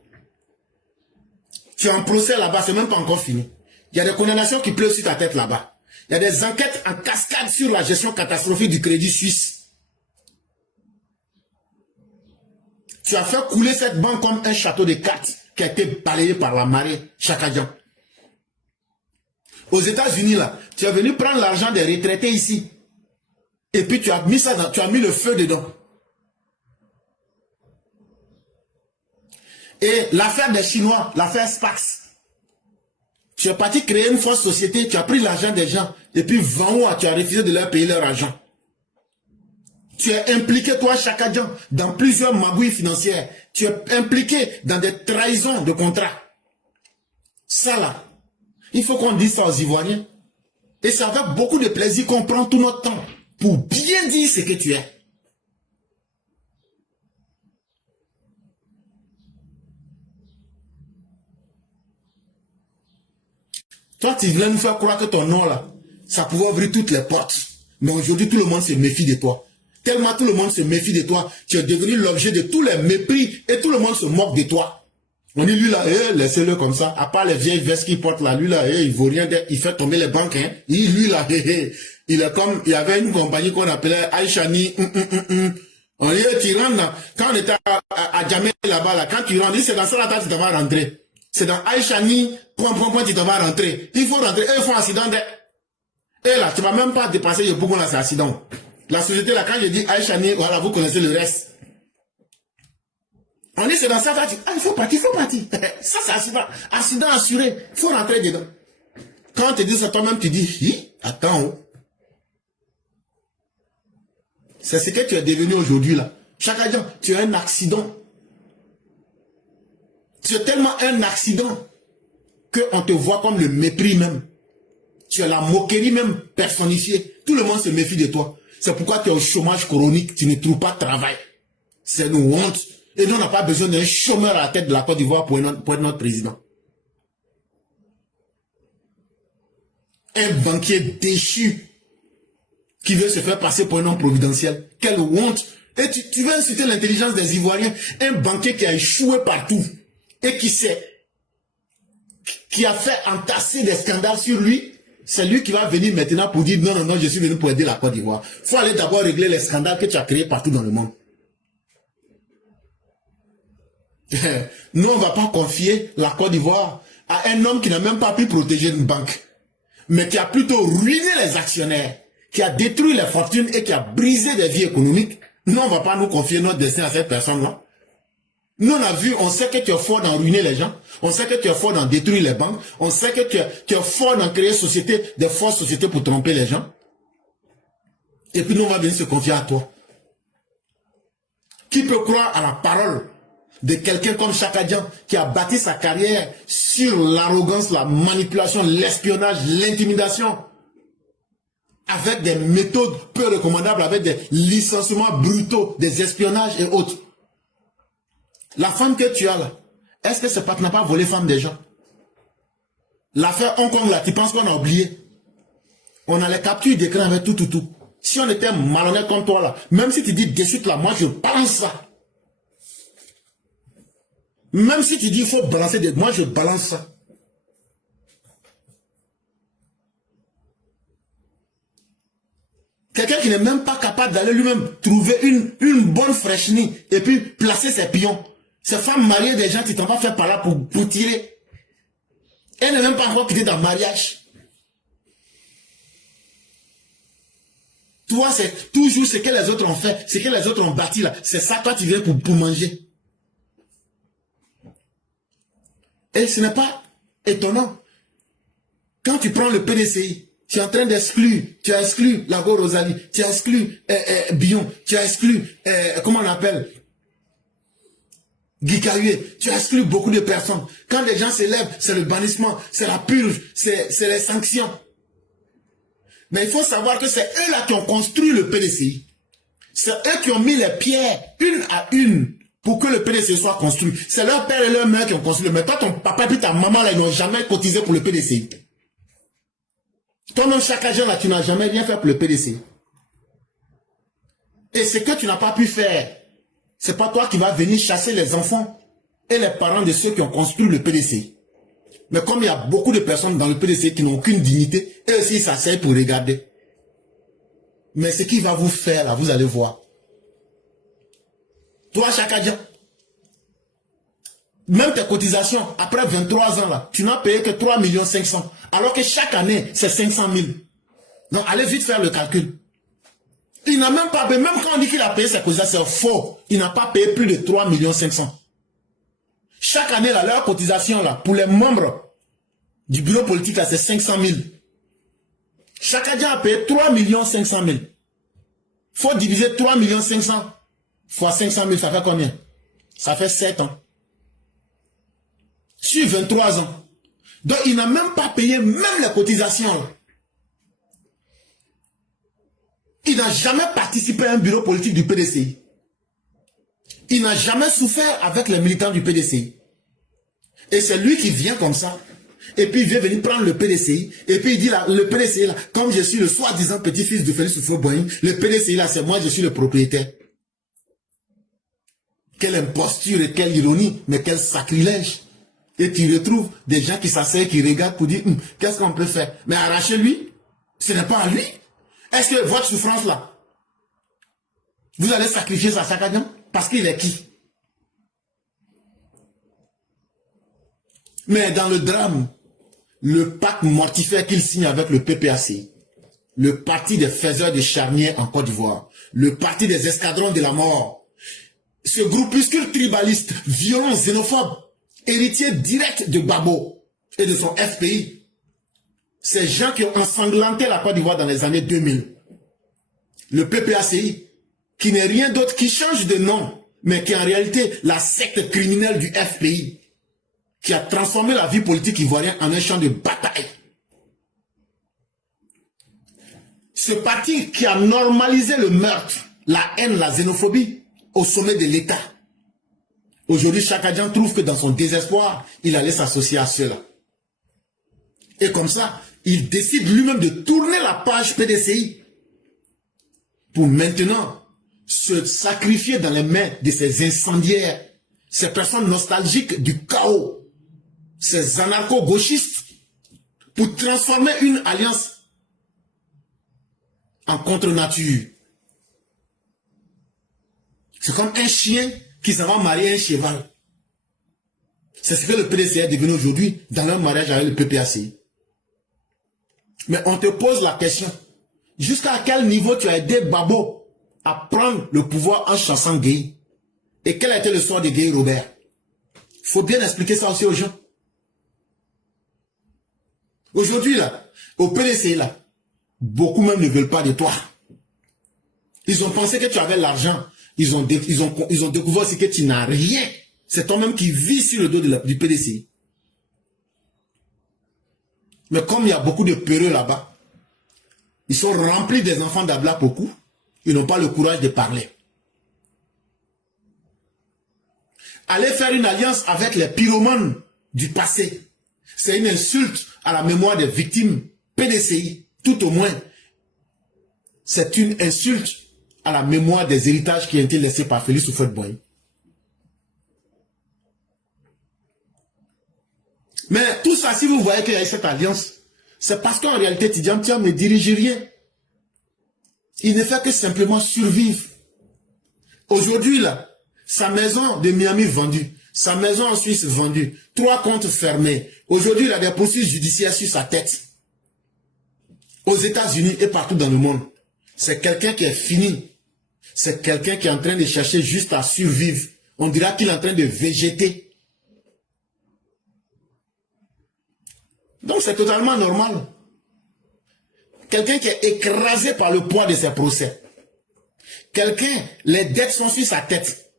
Tu es en procès là-bas, c'est même pas encore fini. Il y a des condamnations qui pleuvent sur ta tête là-bas. Il y a des enquêtes en cascade sur la gestion catastrophique du crédit suisse. Tu as fait couler cette banque comme un château de cartes qui a été balayé par la marée Chakadjan. Aux États-Unis, là, tu es venu prendre l'argent des retraités ici. Et puis tu as mis ça tu as mis le feu dedans. Et l'affaire des Chinois, l'affaire Spax. Tu es parti créer une fausse société, tu as pris l'argent des gens, et puis tu as refusé de leur payer leur argent. Tu es impliqué, toi, Chakadjan, dans plusieurs magouilles financières. Tu es impliqué dans des trahisons de contrats. Ça là, il faut qu'on dise ça aux Ivoiriens. Et c'est avec beaucoup de plaisir qu'on prend tout notre temps pour bien dire ce que tu es. Toi, tu voulais nous faire croire que ton nom là, ça pouvait ouvrir toutes les portes. Mais aujourd'hui, tout le monde se méfie de toi. Tellement tout le monde se méfie de toi, tu es devenu l'objet de tous les mépris et tout le monde se moque de toi. On dit lui là, laissez-le comme ça. À part les vieilles vestes qu'il porte là, lui là, il vaut rien, il fait tomber les banques. Hein. Lui là, il est comme, il y avait une compagnie qu'on appelait Aïchani. On dit, tu rentres là, quand on était à Djamé là-bas, là, quand tu rentres, c'est dans ça là, tu vas rentrer. C'est dans Aïchani, tu vas rentrer. Il faut rentrer, il faut accident. Et là, tu vas même pas dépasser le bougon là, c'est accident. La société là, quand je dis Aïchani, voilà, vous connaissez le reste. On dit c'est dans ça, il faut partir, Ça c'est accident. Accident assuré, il faut rentrer dedans. Quand on te dit ça, toi-même tu dis, attends. C'est ce que tu es devenu aujourd'hui là. Chaque jour, tu es un accident. Tu es tellement un accident qu'on te voit comme le mépris même. Tu es la moquerie même personnifiée. Tout le monde se méfie de toi. C'est pourquoi tu es au chômage chronique, tu ne trouves pas de travail. C'est une honte. Et nous, on n'a pas besoin d'un chômeur à la tête de la Côte d'Ivoire pour être notre président. Un banquier déchu qui veut se faire passer pour un homme providentiel. Quelle honte! Et tu veux insulter l'intelligence des Ivoiriens. Un banquier qui a échoué partout et qui a fait entasser des scandales sur lui. C'est lui qui va venir maintenant pour dire non, je suis venu pour aider la Côte d'Ivoire. Il faut aller d'abord régler les scandales que tu as créés partout dans le monde. Nous, on ne va pas confier la Côte d'Ivoire à un homme qui n'a même pas pu protéger une banque, mais qui a plutôt ruiné les actionnaires, qui a détruit les fortunes et qui a brisé des vies économiques. Nous, on ne va pas nous confier notre destin à cette personne-là. Nous, on a vu, on sait que tu es fort dans ruiner les gens, on sait que tu es fort dans détruire les banques, on sait que tu es fort dans créer des fausses sociétés pour tromper les gens. Et puis nous, on va venir se confier à toi. Qui peut croire à la parole de quelqu'un comme Chakadjan qui a bâti sa carrière sur l'arrogance, la manipulation, l'espionnage, l'intimidation? avec des méthodes peu recommandables, avec des licenciements brutaux, des espionnages et autres. La femme que tu as là, est-ce que ce pas, tu n'as pas volé femme des gens? L'affaire Hong Kong là, tu penses qu'on a oublié? On a les captures d'écran avec tout. Si on était malhonnête comme toi là, même si tu dis de suite là, moi je balance ça. Même si tu dis il faut balancer, moi je balance ça. Quelqu'un qui n'est même pas capable d'aller lui-même trouver une bonne fraîchenie et puis placer ses pions. Ces femmes mariées des gens qui t'ont pas fait par là pour tirer. Elle n'est même pas encore quittée dans le mariage. Toi, c'est toujours ce que les autres ont fait, ce que les autres ont bâti là. C'est ça, toi, tu viens pour manger. Et ce n'est pas étonnant. Quand tu prends le PDCI, tu es en train d'exclure, tu as exclu Lago Rosalie, tu as exclu Bion, tu as exclu, comment on appelle, Guy Cahué, tu as exclu beaucoup de personnes. Quand les gens s'élèvent, c'est le bannissement, c'est la purge, c'est les sanctions. Mais il faut savoir que c'est eux là qui ont construit le PDCI. C'est eux qui ont mis les pierres une à une pour que le PDCI soit construit. C'est leur père et leur mère qui ont construit. Mais toi, ton papa et ta maman là, ils n'ont jamais cotisé pour le PDCI. Toi-même, chaque agent là, tu n'as jamais rien fait pour le PDCI. Et ce que tu n'as pas pu faire, c'est pas toi qui vas venir chasser les enfants et les parents de ceux qui ont construit le PDCI. Mais comme il y a beaucoup de personnes dans le PDCI qui n'ont aucune dignité, eux aussi ils s'asseyent pour regarder. Mais ce qu'il va vous faire là, vous allez voir. Toi, chaque agent, même tes cotisations, après 23 ans là, tu n'as payé que 3 500 000. Alors que chaque année, c'est 500 000. Donc allez vite faire le calcul. Il n'a même pas payé, même quand on dit qu'il a payé ses cotisations, c'est faux. Il n'a pas payé plus de 3 500 000. Chaque année, là, leur cotisation, là, pour les membres du bureau politique, là, c'est 500 000. Chaque agent a payé 3 500 000. Il faut diviser 3 500 000 fois 500 000, ça fait combien? Ça fait 7 ans. Sur 23 ans. Donc, il n'a même pas payé même les cotisations, là. Il n'a jamais participé à un bureau politique du PDCI. Il n'a jamais souffert avec les militants du PDCI. Et c'est lui qui vient comme ça. Et puis il vient venir prendre le PDCI. Et puis il dit là, le PDCI là, comme je suis le soi-disant petit-fils de Félix Houphouët-Boigny, le PDCI là, c'est moi, je suis le propriétaire. Quelle imposture et quelle ironie, mais quel sacrilège. Et tu retrouves des gens qui s'asseyent, qui regardent pour dire, qu'est-ce qu'on peut faire? Mais arrachez-lui, ce n'est pas à lui. Est-ce que votre souffrance là, vous allez sacrifier ça à chaque agent? Parce qu'il est qui? Mais dans le drame, le pacte mortifère qu'il signe avec le PPAC, le parti des faiseurs de charniers en Côte d'Ivoire, le parti des escadrons de la mort, ce groupuscule tribaliste, violent, xénophobe, héritier direct de Gbagbo et de son FPI, ces gens qui ont ensanglanté la Côte d'Ivoire dans les années 2000, le PPACI, qui n'est rien d'autre, qui change de nom, mais qui est en réalité la secte criminelle du FPI, qui a transformé la vie politique ivoirienne en un champ de bataille. Ce parti qui a normalisé le meurtre, la haine, la xénophobie au sommet de l'État. Aujourd'hui, chaque agent trouve que dans son désespoir, il allait s'associer à cela. Et comme ça, il décide lui-même de tourner la page PDCI pour maintenant se sacrifier dans les mains de ces incendiaires, ces personnes nostalgiques du chaos, ces anarcho-gauchistes, pour transformer une alliance en contre-nature. C'est comme un chien qui s'en va marier un cheval. C'est ce que le PDCI est devenu aujourd'hui dans leur mariage avec le PPACI. Mais on te pose la question, jusqu'à quel niveau tu as aidé Gbagbo à prendre le pouvoir en chassant Gueye? Et quel a été le sort de Gueye Robert? Il faut bien expliquer ça aussi aux gens. Aujourd'hui, là, au PDCI, là, beaucoup même ne veulent pas de toi. Ils ont pensé que tu avais l'argent. Ils ont découvert aussi que tu n'as rien. C'est toi-même qui vis sur le dos du PDCI. Mais comme il y a beaucoup de peureux là-bas, Ils sont remplis des enfants d'Abla Poku. Ils n'ont pas le courage de parler. Aller faire une alliance avec les pyromanes du passé, c'est une insulte à la mémoire des victimes PDCI, tout au moins. C'est une insulte à la mémoire des héritages qui ont été laissés par Félix Houphouët-Boigny. Mais tout ça, si vous voyez qu'il y a cette alliance, c'est parce qu'en réalité, Tidjane Thiam ne dirige rien. Il ne fait que simplement survivre. Aujourd'hui, là, sa maison de Miami vendue, sa maison en Suisse vendue, 3 comptes fermés. Aujourd'hui, il a des poursuites judiciaires sur sa tête. Aux États-Unis et partout dans le monde. C'est quelqu'un qui est fini. C'est quelqu'un qui est en train de chercher juste à survivre. On dira qu'il est en train de végéter. Donc c'est totalement normal. Quelqu'un qui est écrasé par le poids de ses procès. Quelqu'un, les dettes sont sur sa tête.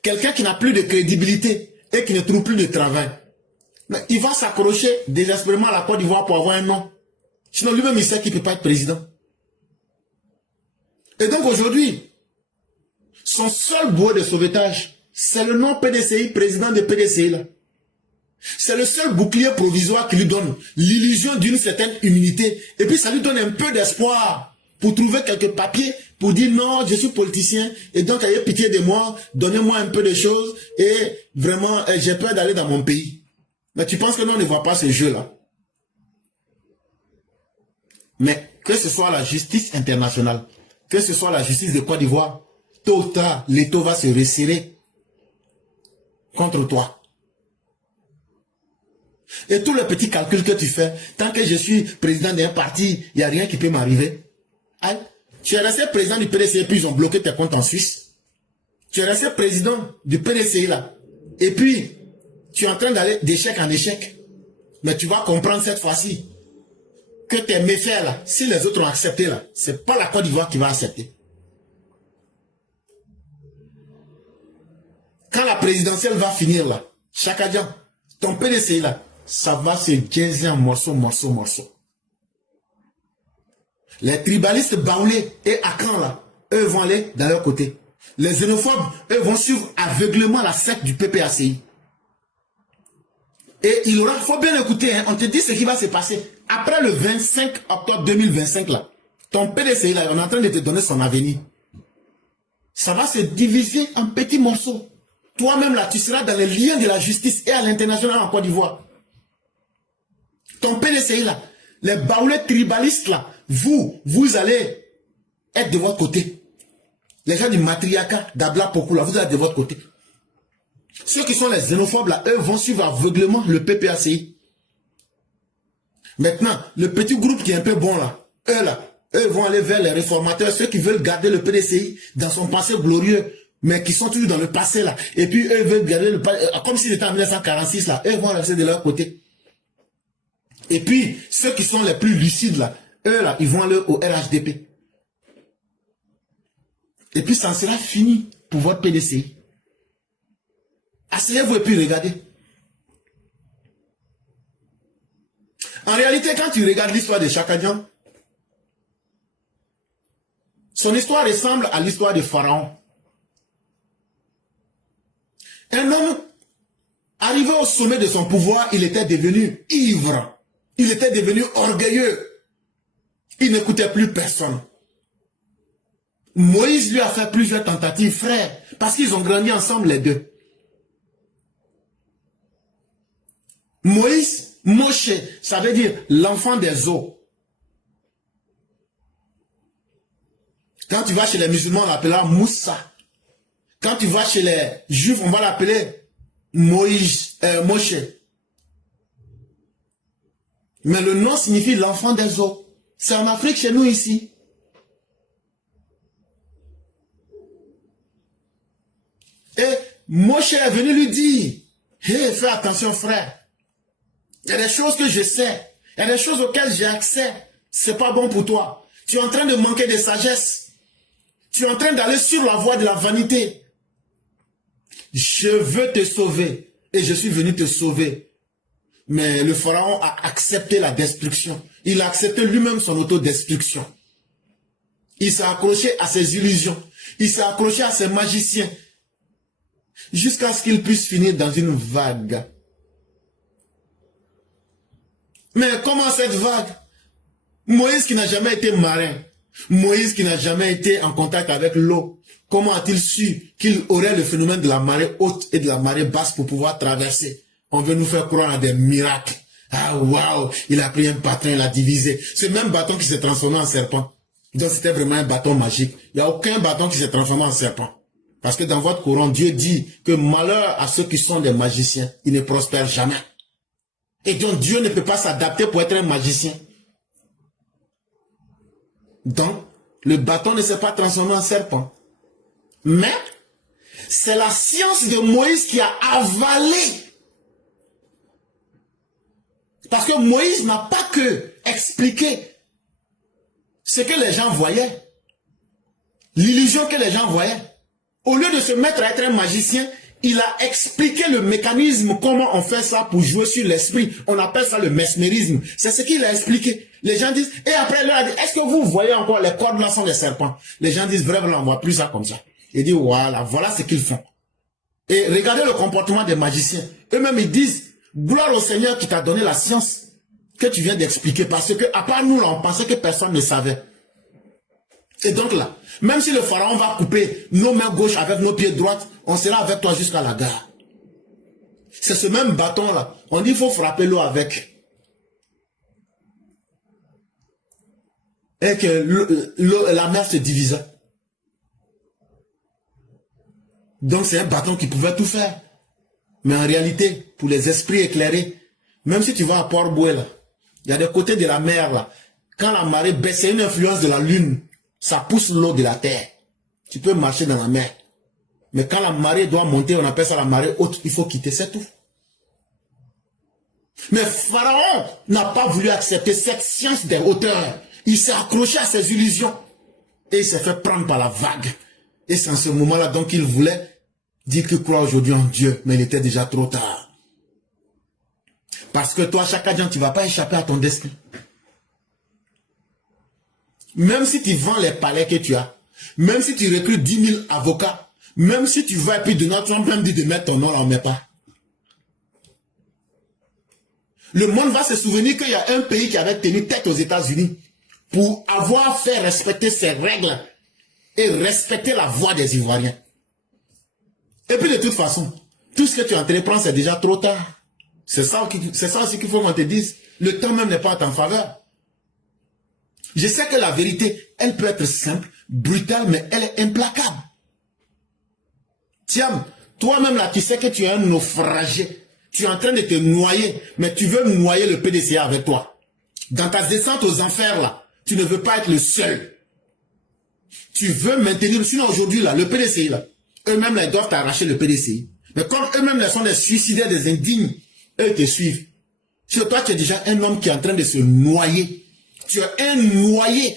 Quelqu'un qui n'a plus de crédibilité et qui ne trouve plus de travail. Mais il va s'accrocher désespérément à la Côte d'Ivoire pour avoir un nom. Sinon lui-même il sait qu'il ne peut pas être président. Et donc aujourd'hui, son seul bouée de sauvetage, c'est le nom PDCI, président de PDCI là. C'est le seul bouclier provisoire qui lui donne l'illusion d'une certaine immunité. Et puis ça lui donne un peu d'espoir pour trouver quelques papiers, pour dire non, je suis politicien, et donc ayez pitié de moi, donnez-moi un peu de choses, et vraiment, j'ai peur d'aller dans mon pays. Mais tu penses que non, on ne voit pas ce jeu-là. Mais que ce soit la justice internationale, que ce soit la justice de Côte d'Ivoire, tôt ou tard, l'étau va se resserrer contre toi. Et tous les petits calculs que tu fais, tant que je suis président d'un parti, il n'y a rien qui peut m'arriver. Hein? Tu es resté président du PDCI, puis ils ont bloqué tes comptes en Suisse. Tu es resté président du PDCI là. Et puis, tu es en train d'aller d'échec en échec. Mais tu vas comprendre cette fois-ci que tes méfaits là, si les autres ont accepté là, c'est pas la Côte d'Ivoire qui va accepter. Quand la présidentielle va finir là, Chaka Dian, ton PDCI là, ça va se jazzer en morceaux. Les tribalistes baoulés et Akan là, eux vont aller dans leur côté. Les xénophobes, eux vont suivre aveuglément la secte du PPACI. Et il aura, faut bien écouter, hein, on te dit ce qui va se passer. Après le 25 octobre 2025 là, ton PDCI là, on est en train de te donner son avenir. Ça va se diviser en petits morceaux. Toi-même là, tu seras dans les liens de la justice et à l'international en Côte d'Ivoire. Ton PDCI là, les baoulés tribalistes là, vous allez être de votre côté. Les gens du matriarcat, d'Abla Poku là, vous allez être de votre côté. Ceux qui sont les xénophobes là, eux vont suivre aveuglément le PPACI. Maintenant, le petit groupe qui est un peu bon là, eux vont aller vers les réformateurs, ceux qui veulent garder le PDCI dans son passé glorieux, mais qui sont toujours dans le passé là. Et puis eux veulent garder le passé, comme s'il était en 1946 là, eux vont rester de leur côté. Et puis, ceux qui sont les plus lucides là, eux là, ils vont aller au RHDP. Et puis ça en sera fini pour votre PDCI. Asseyez-vous et puis regardez. En réalité, quand tu regardes l'histoire de Chaka Dian, son histoire ressemble à l'histoire de Pharaon. Un homme, arrivé au sommet de son pouvoir, il était devenu ivre. Il était devenu orgueilleux. Il n'écoutait plus personne. Moïse lui a fait plusieurs tentatives, frère, parce qu'ils ont grandi ensemble les deux. Moïse, Moshe, ça veut dire l'enfant des eaux. Quand tu vas chez les musulmans, on l'appellera Moussa. Quand tu vas chez les juifs, on va l'appeler Moshe. Mais le nom signifie l'enfant des eaux. C'est en Afrique chez nous ici. Et Moshe est venu lui dire, hey, fais attention frère. Il y a des choses que je sais. Il y a des choses auxquelles j'ai accès. C'est pas bon pour toi. Tu es en train de manquer de sagesse. Tu es en train d'aller sur la voie de la vanité. Je veux te sauver. Et je suis venu te sauver. Mais le pharaon a accepté la destruction. Il a accepté lui-même son autodestruction. Il s'est accroché à ses illusions. Il s'est accroché à ses magiciens. Jusqu'à ce qu'il puisse finir dans une vague. Mais comment cette vague? Moïse qui n'a jamais été marin. Moïse qui n'a jamais été en contact avec l'eau. Comment a-t-il su qu'il aurait le phénomène de la marée haute et de la marée basse pour pouvoir traverser? On veut nous faire croire à des miracles. Ah waouh, il a pris un bâton, il l'a divisé. Ce même bâton qui s'est transformé en serpent. Donc c'était vraiment un bâton magique. Il n'y a aucun bâton qui s'est transformé en serpent. Parce que dans votre Coran, Dieu dit que malheur à ceux qui sont des magiciens, ils ne prospèrent jamais. Et donc Dieu ne peut pas s'adapter pour être un magicien. Donc, le bâton ne s'est pas transformé en serpent. Mais, c'est la science de Moïse qui a avalé. Parce que Moïse n'a pas que expliqué ce que les gens voyaient. L'illusion que les gens voyaient. Au lieu de se mettre à être un magicien, il a expliqué le mécanisme, comment on fait ça pour jouer sur l'esprit. On appelle ça le mesmérisme. C'est ce qu'il a expliqué. Les gens disent, et après, il a dit, est-ce que vous voyez encore les cordes là sont des serpents? Les gens disent, vraiment, on voit plus ça comme ça. Il dit, voilà ce qu'ils font. Et regardez le comportement des magiciens. Eux-mêmes, ils disent, gloire au Seigneur qui t'a donné la science que tu viens d'expliquer. Parce que, à part nous, là, on pensait que personne ne savait. Et donc là, même si le pharaon va couper nos mains gauches avec nos pieds droits, on sera avec toi jusqu'à la gare. C'est ce même bâton là. On dit qu'il faut frapper l'eau avec. Et que la mer se divisa. Donc c'est un bâton qui pouvait tout faire. Mais en réalité, pour les esprits éclairés, même si tu vas à Port-Boué là, il y a des côtés de la mer là, quand la marée baisse, c'est une influence de la lune. Ça pousse l'eau de la terre. Tu peux marcher dans la mer. Mais quand la marée doit monter, on appelle ça la marée haute, il faut quitter, c'est tout. Mais Pharaon n'a pas voulu accepter cette science des hauteurs. Il s'est accroché à ses illusions. Et il s'est fait prendre par la vague. Et c'est en ce moment-là donc qu'il voulait dire qu'il croit aujourd'hui en Dieu. Mais il était déjà trop tard. Parce que toi, chaque adjoint, tu ne vas pas échapper à ton destin. Même si tu vends les palais que tu as, même si tu recrutes 10 000 avocats, même si tu vas et puis Donald Trump même dit de mettre ton nom, on ne met pas. Le monde va se souvenir qu'il y a un pays qui avait tenu tête aux États-Unis pour avoir fait respecter ses règles et respecter la voix des Ivoiriens. Et puis de toute façon, tout ce que tu entreprends, c'est déjà trop tard. C'est ça aussi qu'il faut qu'on te dise. Le temps même n'est pas en ta faveur. Je sais que la vérité, elle peut être simple, brutale, mais elle est implacable. Tiens, toi-même là, tu sais que tu es un naufragé. Tu es en train de te noyer, mais tu veux noyer le PDCA avec toi. Dans ta descente aux enfers là, tu ne veux pas être le seul. Tu veux maintenir, sinon aujourd'hui là, le PDCI là, eux-mêmes là, ils doivent t'arracher le PDCI. Mais comme eux-mêmes là sont des suicidaires, des indignes, eux te suivent. Sur toi, tu es déjà un homme qui est en train de se noyer. Tu es noyé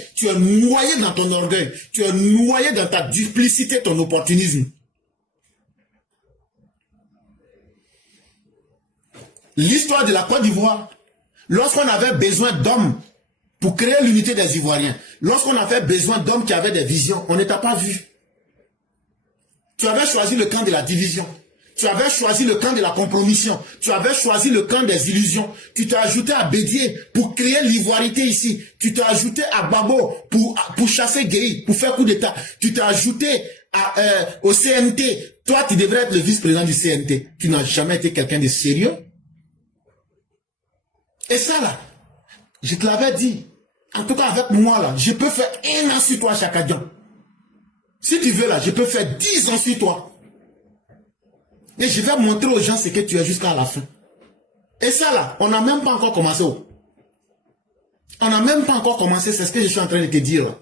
dans ton orgueil, tu es noyé dans ta duplicité, ton opportunisme. L'histoire de la Côte d'Ivoire, lorsqu'on avait besoin d'hommes pour créer l'unité des Ivoiriens, lorsqu'on avait besoin d'hommes qui avaient des visions, on ne t'a pas vu. Tu avais choisi le camp de la division. Tu avais choisi le camp de la compromission. Tu avais choisi le camp des illusions. Tu t'es ajouté à Bédier pour créer l'ivoirité ici. Tu t'es ajouté à Babo pour chasser Guéhi, pour faire coup d'État. Tu t'es ajouté au CNT. Toi, tu devrais être le vice-président du CNT. Tu n'as jamais été quelqu'un de sérieux. Et ça là, je te l'avais dit. En tout cas avec moi là, je peux faire 1 an sur toi chaque année. Si tu veux là, je peux faire 10 ans sur toi. Et je vais montrer aux gens ce que tu es jusqu'à la fin. Et ça là, on n'a même pas encore commencé. On n'a même pas encore commencé, c'est ce que je suis en train de te dire.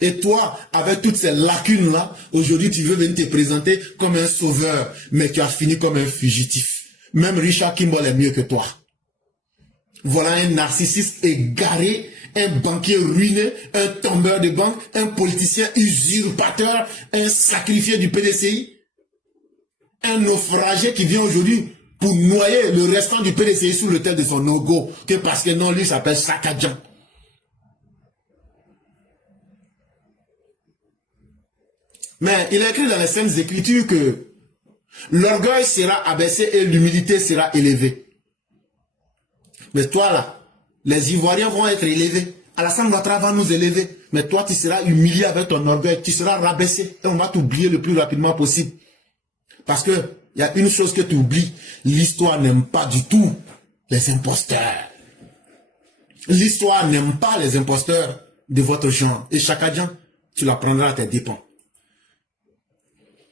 Et toi, avec toutes ces lacunes là, aujourd'hui tu veux venir te présenter comme un sauveur, mais tu as fini comme un fugitif. Même Richard Kimball est mieux que toi. Voilà un narcissiste égaré, un banquier ruiné, un tombeur de banque, un politicien usurpateur, un sacrifié du PDCI. Un naufragé qui vient aujourd'hui pour noyer le restant du PDCI sous le tel de son logo, que parce que non, lui s'appelle Sakadjan. Mais il a écrit dans les Saintes Écritures que l'orgueil sera abaissé et l'humilité sera élevée. Mais toi là, les Ivoiriens vont être élevés. Alassane Ouattara va nous élever. Mais toi, tu seras humilié avec ton orgueil. Tu seras rabaissé. Et on va t'oublier le plus rapidement possible. Parce que il y a une chose que tu oublies. L'histoire n'aime pas du tout les imposteurs. L'histoire n'aime pas les imposteurs de votre genre. Et chaque agent, tu la prendras à tes dépens.